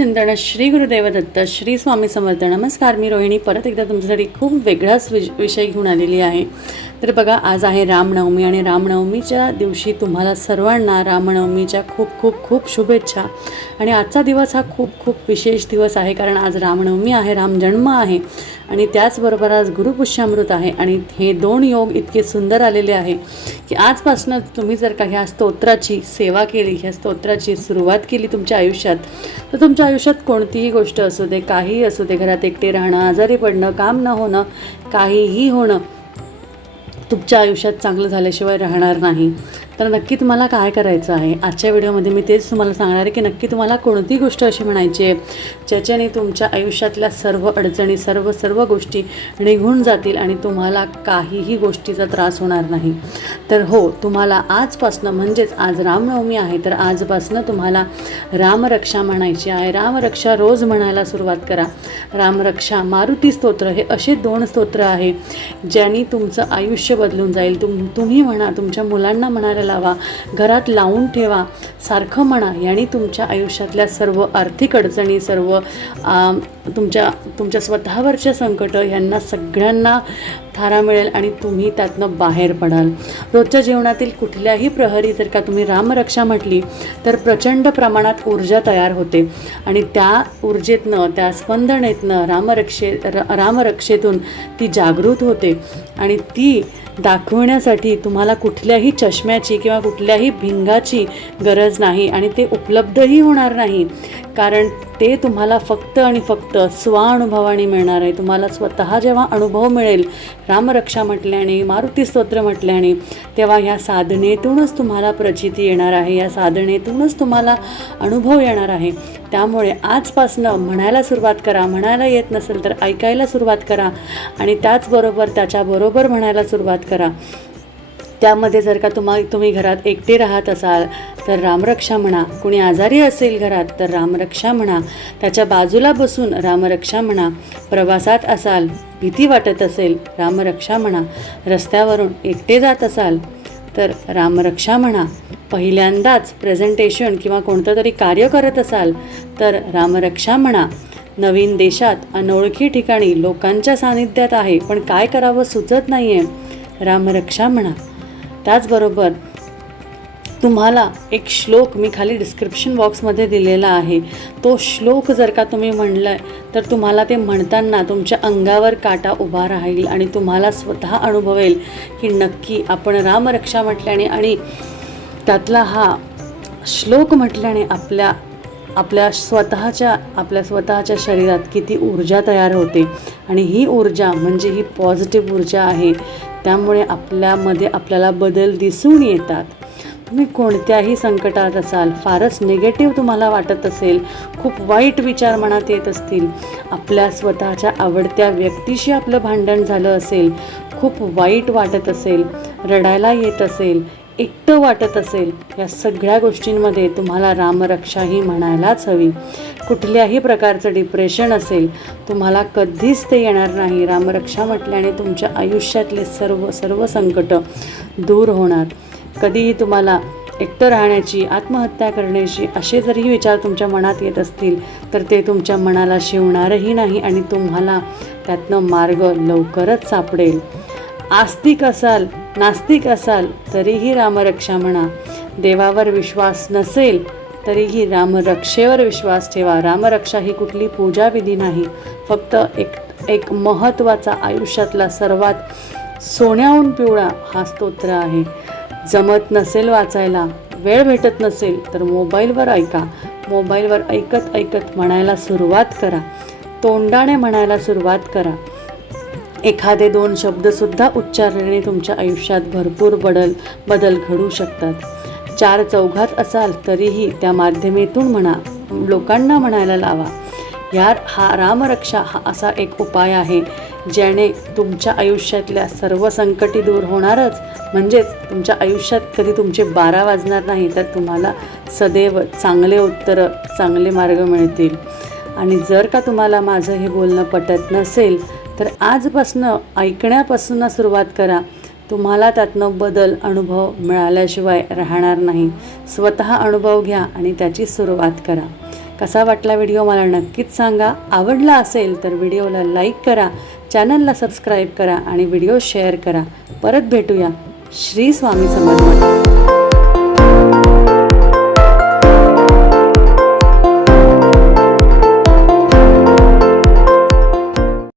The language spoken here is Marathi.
चिंतन श्री गुरुदेव दत्त श्री स्वामी समर्थ. नमस्कार, मी रोहिणी परत एकदा तुमच्यासाठी खूप वेगळाच विषय घेऊन आलेली आहे. तर बघा, आज आहे रामनवमी आणि रामनवमीच्या दिवशी तुम्हाला सर्वांना रामनवमीच्या खूप खूप खूप शुभेच्छा. आणि आजचा दिवस हा खूप खूप विशेष दिवस आहे, कारण आज रामनवमी आहे, रामजन्म आहे आणि त्याचबरोबर आज गुरुपुष्यामृत आहे. आणि हे दोन योग इतके सुंदर आलेले आहे की आजपासून तुम्ही जर का ह्या स्तोत्राची सेवा केली, ह्या स्तोत्राची सुरुवात केली तुमच्या आयुष्यात, तर तुमच्या आयुष्यात कोणतीही गोष्ट असू दे, काहीही असू दे, घरात एकटे राहणं, आजारी पडणं, काम न होणं, काहीही होणं, तुमच्या आयुष्यात चांगलं झाल्याशिवाय राहणार नाही. तर नक्की तुम्हाला काय करायचं आहे, आजच्या व्हिडिओमध्ये मी तेच तुम्हाला सांगणार आहे की नक्की तुम्हाला कोणती गोष्ट अशी म्हणायची आहे ज्याच्याने तुमच्या आयुष्यातल्या सर्व अडचणी, सर्व गोष्टी निघून जातील आणि तुम्हाला काहीही गोष्टीचा त्रास होणार नाही. तर हो, तुम्हाला आजपासनं, म्हणजेच आज रामनवमी आहे, तर आजपासनं तुम्हाला रामरक्षा म्हणायची आहे. रामरक्षा रोज म्हणायला सुरुवात करा. रामरक्षा, मारुती स्तोत्र हे असे दोन स्तोत्र आहे ज्यांनी तुमचं आयुष्य बदलून जाईल. तुम्ही म्हणा, तुमच्या मुलांना म्हणायला लावा, घरात लावून ठेवा, सारखं म्हणा. याने तुमच्या आयुष्यातल्या सर्व आर्थिक अडचणी, सर्व तुमच्या स्वतःवरच्या संकट यांना सगळ्यांना थारा मिळेल आणि तुम्ही त्यातनं बाहेर पडाल. रोजच्या जीवनातील कुठल्याही प्रहरी जर का तुम्ही रामरक्षा म्हटली तर प्रचंड प्रमाणात ऊर्जा तयार होते आणि त्या ऊर्जेतनं, त्या स्पंदनेतनं, रामरक्षेतून ती जागृत होते. आणि ती दाखवण्यासाठी तुम्हाला कुठल्याही चष्म्याची किंवा कुठल्याही भिंगाची गरज नाही आणि ते उपलब्धही होणार नाही, कारण ते तुम्हाला फक्त आणि फक्त स्वानुभवाने मिळणार आहे. तुम्हाला स्वतः जेव्हा अनुभव मिळेल रामरक्षा म्हटल्याने, मारुती स्तोत्र म्हटल्याने, तेव्हा ह्या साधनेतूनच तुम्हाला प्रचिती येणार आहे, या साधनेतूनच तुम्हाला अनुभव येणार आहे. त्यामुळे आजपासनं म्हणायला सुरुवात करा. म्हणायला येत नसेल तर ऐकायला सुरुवात करा आणि त्याचबरोबर त्याच्याबरोबर म्हणायला सुरुवात करा. त्यामध्ये जर का तुम्ही घरात एकटे राहत असाल तर रामरक्षा म्हणा. कुणी आजारी असेल घरात तर रामरक्षा म्हणा. त्याच्या बाजूला बसून रामरक्षा म्हणा. प्रवासात असाल, भीती वाटत असेल, रामरक्षा म्हणा. रस्त्यावरून एकटे जात असाल तर रामरक्षा म्हणा. पहिल्यांदाच प्रेझेंटेशन किंवा कोणतं तरी कार्य करत असाल तर रामरक्षा म्हणा. नवीन देशात, अनोळखी ठिकाणी, लोकांच्या सानिध्यात आहे पण काय करावं सुचत नाही आहे, रामरक्षा म्हणा. त्याचबरोबर तुम्हाला एक श्लोक मी खाली डिस्क्रिप्शन बॉक्समध्ये दिलेला आहे. तो श्लोक जर का तुम्ही म्हणलं तर तुम्हाला ते म्हणताना तुमच्या अंगावर काटा उभा राहील आणि तुम्हाला स्वतः अनुभवेल की नक्की आपण रामरक्षा म्हटल्याने आणि त्यातला हा श्लोक म्हटल्याने आपल्या स्वतःच्या शरीरात किती ऊर्जा तयार होते. आणि ही ऊर्जा म्हणजे ही पॉझिटिव्ह ऊर्जा आहे. त्यामुळे आपल्याला बदल दिसून येतात. तुम्ही कोणत्याही संकटात असाल, फारच निगेटिव्ह तुम्हाला वाटत असेल, खूप वाईट विचार मनात येत असतील, आपल्या स्वतःच्या आवडत्या व्यक्तीशी आपलं भांडण झालं असेल, खूप वाईट वाटत असेल, रडायला येत असेल, एकटं वाटत असेल, या सगळ्या गोष्टींमध्ये तुम्हाला रामरक्षाही म्हणायलाच हवी. कुठल्याही प्रकारचं डिप्रेशन असेल, तुम्हाला कधीच ते येणार नाही. रामरक्षा म्हटल्याने तुमच्या आयुष्यातले सर्व संकट दूर होणार. कधीही तुम्हाला एकटं राहण्याची, आत्महत्या करण्याची असे जरी विचार तुमच्या मनात येत असतील तर ते तुमच्या मनाला शिवणारही नाही आणि तुम्हाला त्यातनं मार्ग लवकरच सापडेल. आस्तिक असाल, नास्तिक असाल तरीही रामरक्षा म्हणा. देवावर विश्वास नसेल तरीही रामरक्षेवर विश्वास ठेवा. रामरक्षा ही कुठली पूजाविधी नाही, फक्त एक महत्त्वाचा आयुष्यातला सर्वात सोन्याहून पिवळा हा स्तोत्र आहे. जमत नसेल वाचायला, वेळ भेटत नसेल तर मोबाईलवर ऐका. मोबाईलवर ऐकत म्हणायला सुरुवात करा. तोंडाने म्हणायला सुरुवात करा. एखादे 2 शब्दसुद्धा उच्चारल्याने तुमच्या आयुष्यात भरपूर बदल घडू शकतात. 4 चौघात असाल तरीही त्या माध्यमेतून म्हणा, लोकांना म्हणायला लावा. हा रामरक्षा हा असा एक उपाय आहे ज्याने तुमच्या आयुष्यातल्या सर्व संकटी दूर होणारच, म्हणजेच तुमच्या आयुष्यात कधी तुमचे 12 वाजणार नाही, तर तुम्हाला सदैव चांगले उत्तरं, चांगले मार्ग मिळतील. आणि जर का तुम्हाला माझं हे बोलणं पटत नसेल तर आजपासनं ऐकण्यापासून सुरुवात करा. तुम्हाला त्यातनं बदल, अनुभव मिळाल्याशिवाय राहणार नाही. स्वतः अनुभव घ्या आणि त्याची सुरुवात करा. कसा वाटला व्हिडिओ मला नक्कीच सांगा. आवडला असेल तर व्हिडिओला लाईक करा, चॅनलला सबस्क्राईब करा आणि व्हिडिओ शेअर करा. परत भेटूया. श्री स्वामी समर्थ.